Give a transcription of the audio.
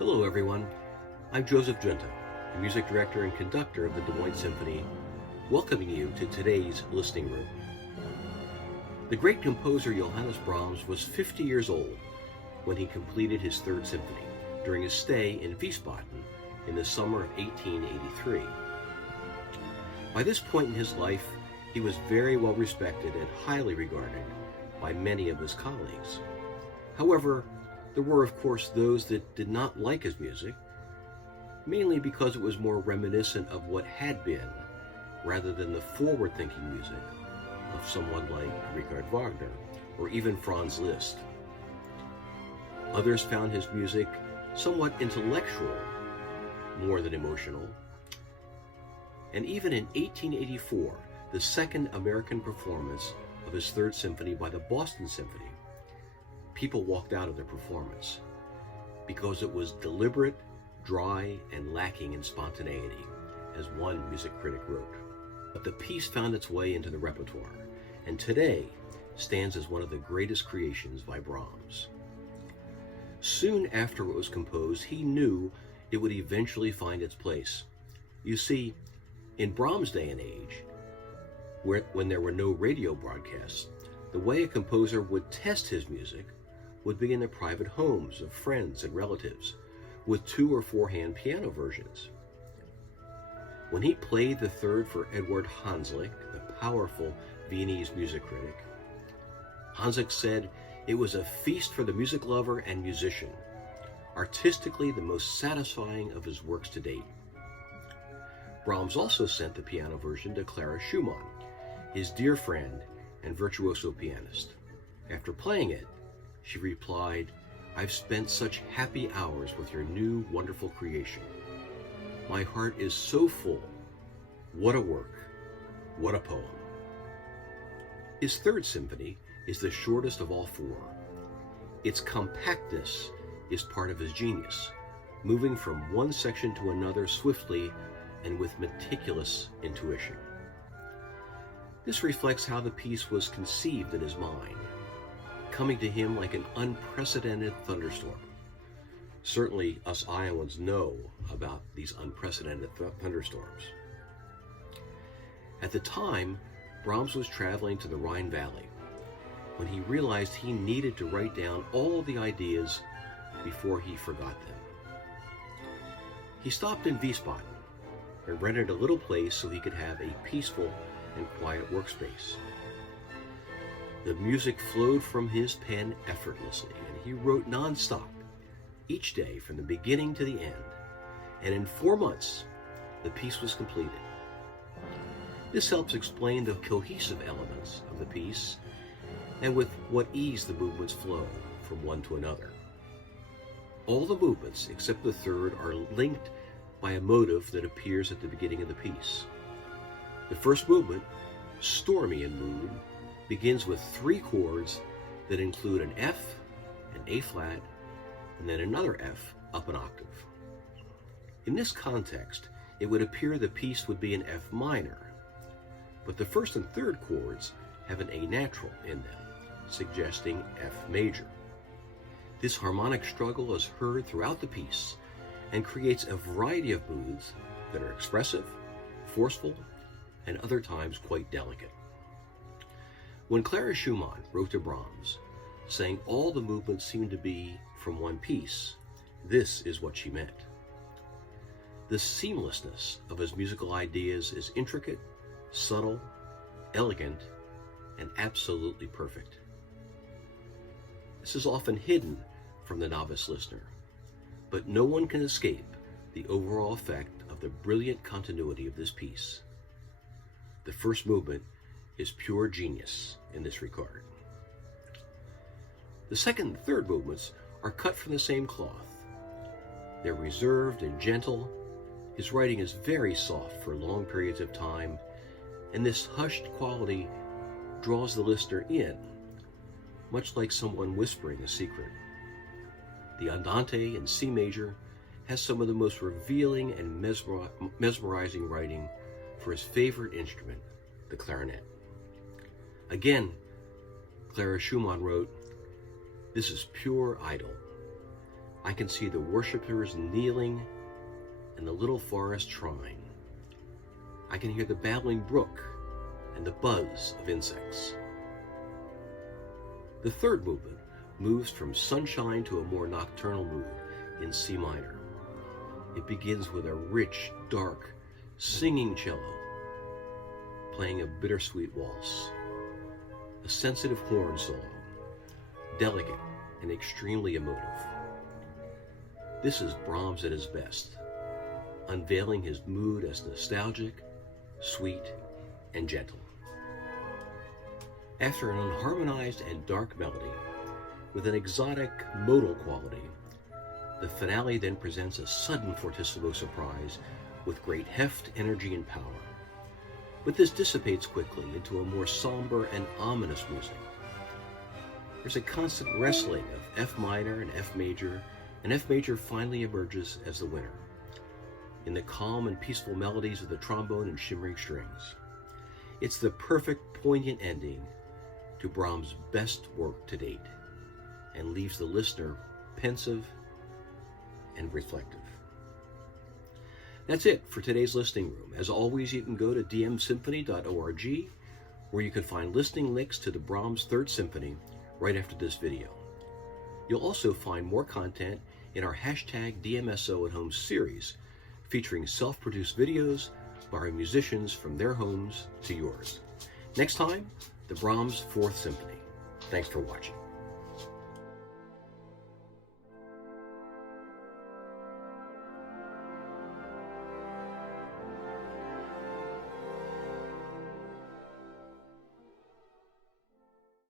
Hello everyone, I'm Joseph Giunta, the music director and conductor of the Des Moines Symphony, welcoming you to today's Listening Room. The great composer Johannes Brahms was 50 years old when he completed his Third Symphony during his stay in Wiesbaden in the summer of 1883. By this point in his life, he was very well respected and highly regarded by many of his colleagues. However, there were, of course, those that did not like his music, mainly because it was more reminiscent of what had been, rather than the forward-thinking music of someone like Richard Wagner or even Franz Liszt. Others found his music somewhat intellectual, more than emotional. And even in 1884, the second American performance of his Third Symphony by the Boston Symphony, people walked out of the performance because it was deliberate, dry, and lacking in spontaneity, as one music critic wrote. But the piece found its way into the repertoire, and today stands as one of the greatest creations by Brahms. Soon after it was composed, he knew it would eventually find its place. You see, in Brahms' day and age, when there were no radio broadcasts, the way a composer would test his music would be in the private homes of friends and relatives, with 2 or 4 hand piano versions. When he played the third for Eduard Hanslick, the powerful Viennese music critic, Hanslick said it was a feast for the music lover and musician, artistically the most satisfying of his works to date. Brahms also sent the piano version to Clara Schumann, his dear friend and virtuoso pianist. After playing it, she replied, "I've spent such happy hours with your new wonderful creation. My heart is so full. What a work. What a poem." His Third Symphony is the shortest of all 4. Its compactness is part of his genius, moving from one section to another swiftly and with meticulous intuition. This reflects how the piece was conceived in his mind, coming to him like an unprecedented thunderstorm. Certainly, us Iowans know about these unprecedented thunderstorms. At the time, Brahms was traveling to the Rhine Valley when he realized he needed to write down all the ideas before he forgot them. He stopped in Wiesbaden and rented a little place so he could have a peaceful and quiet workspace. The music flowed from his pen effortlessly, and he wrote non-stop, each day from the beginning to the end, and in 4 months, the piece was completed. This helps explain the cohesive elements of the piece and with what ease the movements flow from one to another. All the movements, except the third, are linked by a motive that appears at the beginning of the piece. The first movement, stormy in mood, begins with 3 chords that include an F, an A flat, and then another F up an octave. In this context, it would appear the piece would be an F minor, but the first and third chords have an A natural in them, suggesting F major. This harmonic struggle is heard throughout the piece and creates a variety of moods that are expressive, forceful, and other times quite delicate. When Clara Schumann wrote to Brahms, saying all the movements seem to be from one piece, this is what she meant. The seamlessness of his musical ideas is intricate, subtle, elegant, and absolutely perfect. This is often hidden from the novice listener, but no one can escape the overall effect of the brilliant continuity of this piece. The first movement is pure genius in this regard. The second and third movements are cut from the same cloth. They're reserved and gentle. His writing is very soft for long periods of time, and this hushed quality draws the listener in, much like someone whispering a secret. The Andante in C major has some of the most revealing and mesmerizing writing for his favorite instrument, the clarinet. Again, Clara Schumann wrote, "This is pure idyll. I can see the worshipers kneeling in the little forest shrine. I can hear the babbling brook and the buzz of insects. The third movement moves from sunshine to a more nocturnal mood in C minor. It begins with a rich, dark, singing cello playing a bittersweet waltz, a sensitive horn solo, delicate and extremely emotive. This is Brahms at his best, unveiling his mood as nostalgic, sweet, and gentle. After an unharmonized and dark melody with an exotic modal quality, the finale then presents a sudden fortissimo surprise with great heft, energy, and power. But this dissipates quickly into a more somber and ominous music. There's a constant wrestling of F minor and F major finally emerges as the winner, in the calm and peaceful melodies of the trombone and shimmering strings. It's the perfect, poignant ending to Brahms' best work to date, and leaves the listener pensive and reflective. That's it for today's Listening Room. As always, you can go to dmsymphony.org, where you can find listening links to the Brahms Third Symphony right after this video. You'll also find more content in our #DMSO at Home series, featuring self-produced videos by our musicians from their homes to yours. Next time, the Brahms Fourth Symphony. Thanks for watching.